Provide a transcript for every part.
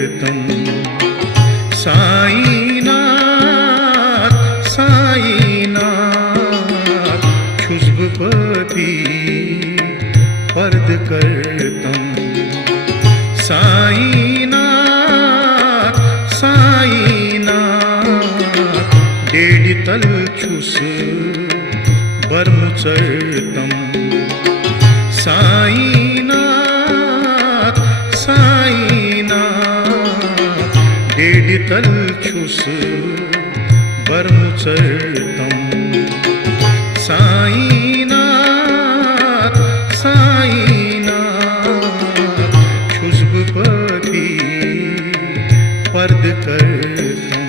करतम साईनाथ साईनाथ खुशबुपति पर्द करतम साईनाथ साईनाथ डेढ़ तल छुस बरमुचरतम साईनाथ साईनाथ डेढ़ तल छुस बरमुचरतम साईनाथ साईनाथ खुशबुपति पर्द करतम।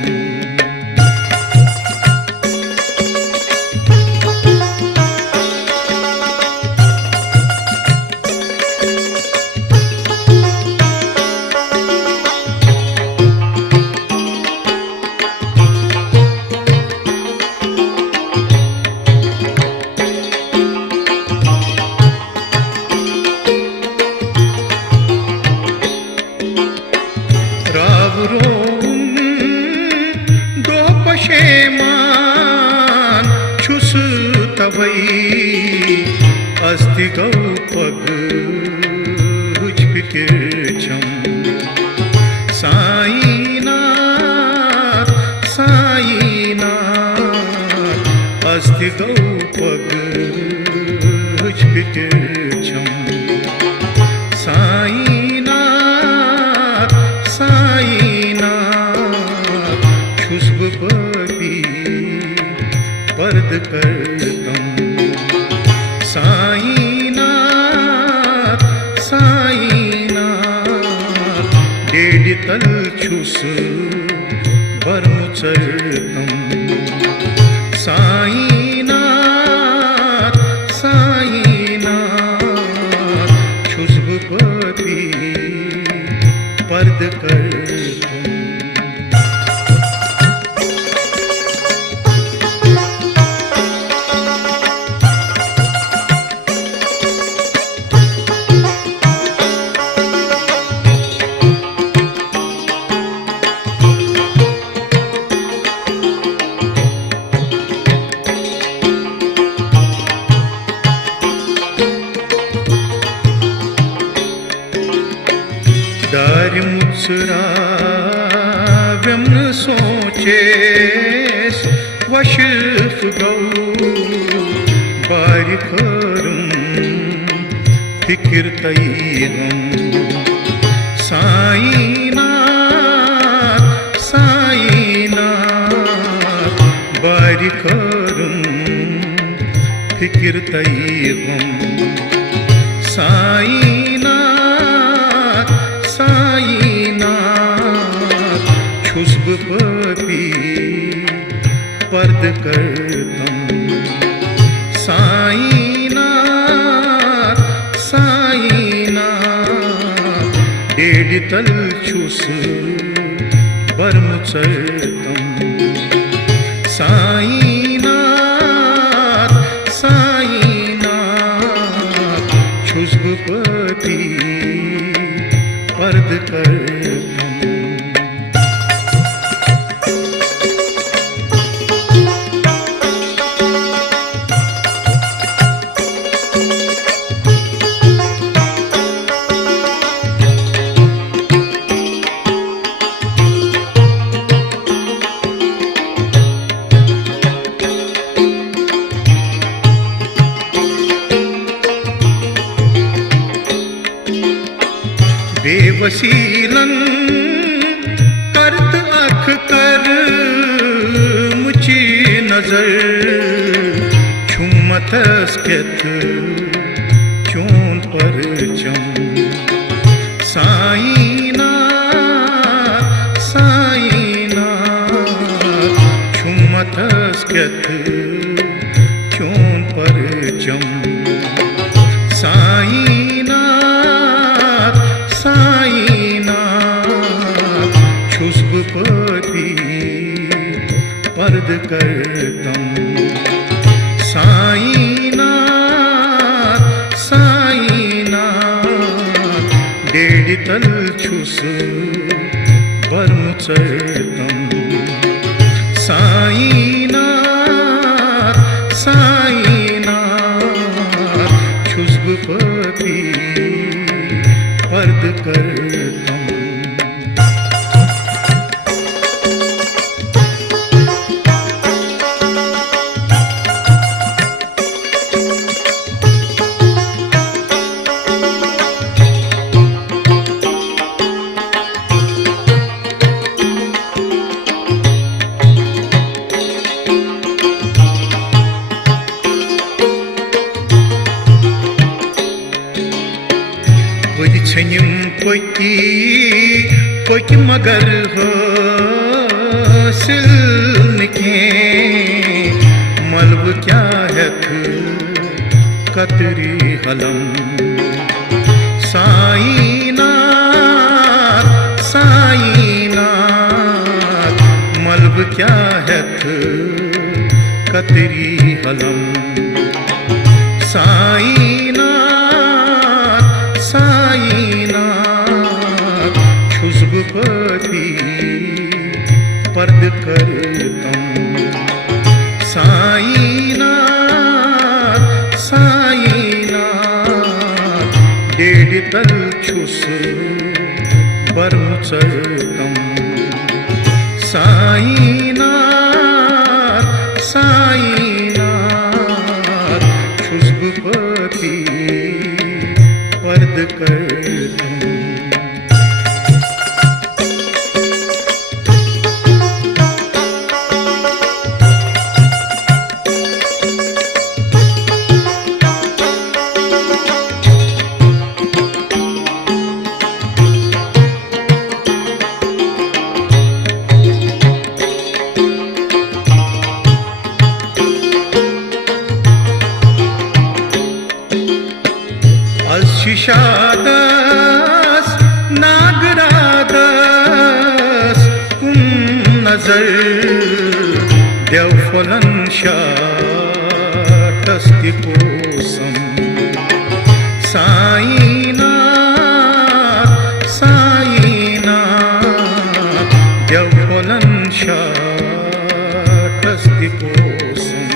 पशेमान छुस तवई अस्ति गौपग हुजपिकिरचम साईनाथ साईनाथ अस्ति गौपग हुजपिकिरचम साईनाथ साईनाथ खुशबुपति पर्द करतम साईनाथ साईनाथ डेढ़ तल छुस बरमुचरतम साईनाथ साईनाथ खुशबुपति पर्द करतम। दारिमुत्सराव्यम सोचेस वशिफ गौ बारिखरुम फिकिर तैरम साईनाथ साईनाथ बारिखरुम फिकिर तैरम साईनाथ साईनाथ खुशबुपति पर्द करतम साईनाथ साईनाथ डेढ़ तल छुस बरमुचरतम साईनाथ साईनाथ खुशबुपति पर्द करतम। बेवसीलन करत अख कर मुझी नजर छुमतस्केत चों पर चम साईनाथ साईनाथ छुमतस्केत चों पर चम साईनाथ साईनाथ खुशबुपति पर्द करतम साईनाथ साईनाथ डेढ़ तल छुस वर्मुचर्तम साईनाथ साईनाथ खुशबुपति पर्द करतम छनिम कोकी मगर हासिल निके मलब क्या हथ कतरी हलम साईनाथ साईनाथ मलब क्या हथ कतरी हलम साईनाथ साईनाथ खुशबुपति पर्द करतम साईनाथ साईनाथ डेढ़ तल छुस वर्मुचर्तम साईनाथ साईनाथ खुशबुपति पर्द करतम शिशादस नागरादस कुन नजर देवफलन शाटस्ति कोसम साईनाथ साईनाथ देवफलन शाटस्ति कोसम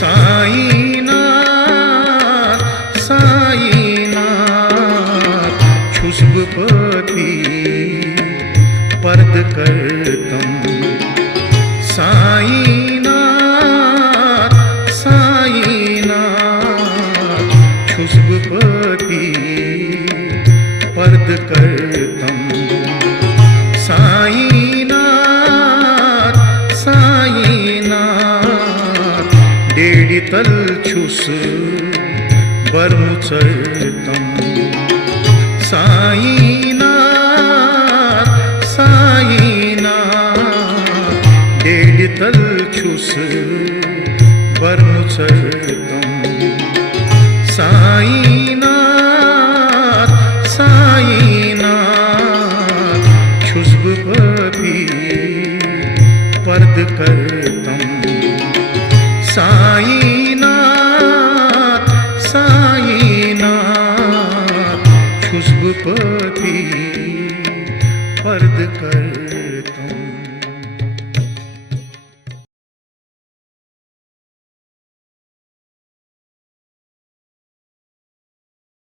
साईनाथ साईनाथ खुशबुपति पर्द करतम साईनाथ साईनाथ खुशबुपति पर्द करतम साईनाथ साईनाथ डेढ़ तल छुस वर्मुचर्तम साईनाथ साईनाथ डेढ़ तल छुस वर्मुचर्तम साईनाथ साईनाथ खुशबुपति पर्द करतम साईनाथ साईनाथ खुशबुपति पर्द करतम।